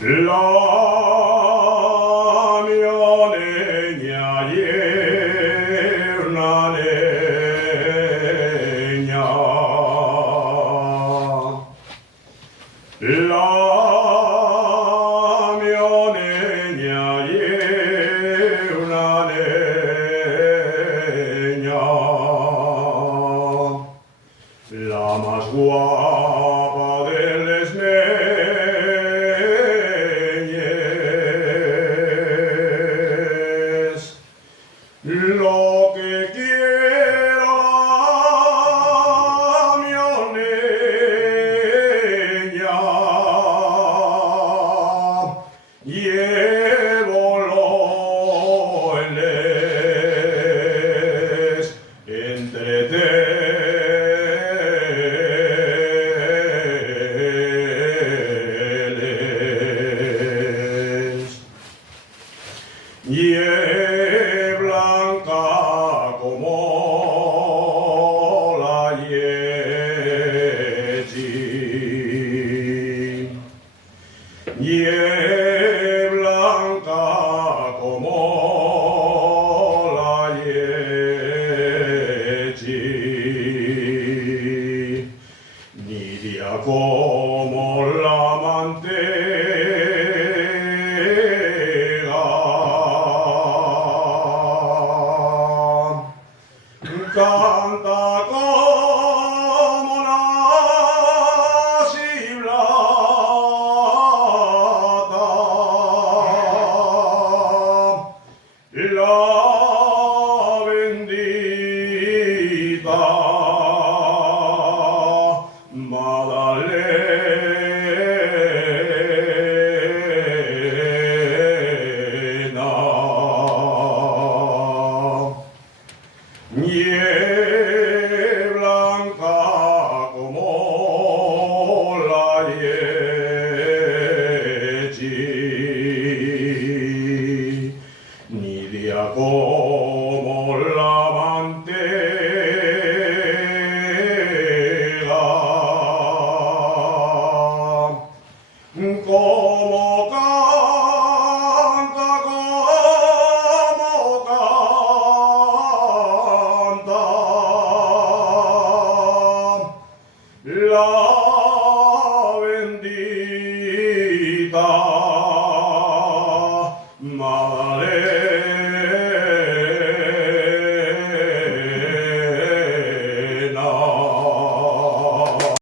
La mia legna è una legna. La mia legna è una legna. La más guapa de les leñes. Lo que quiera la mia leña, llévolo en les entre teles. Y es blanca como la yeti. Y es blanca como la yeti. Nidia como la mantega. Canta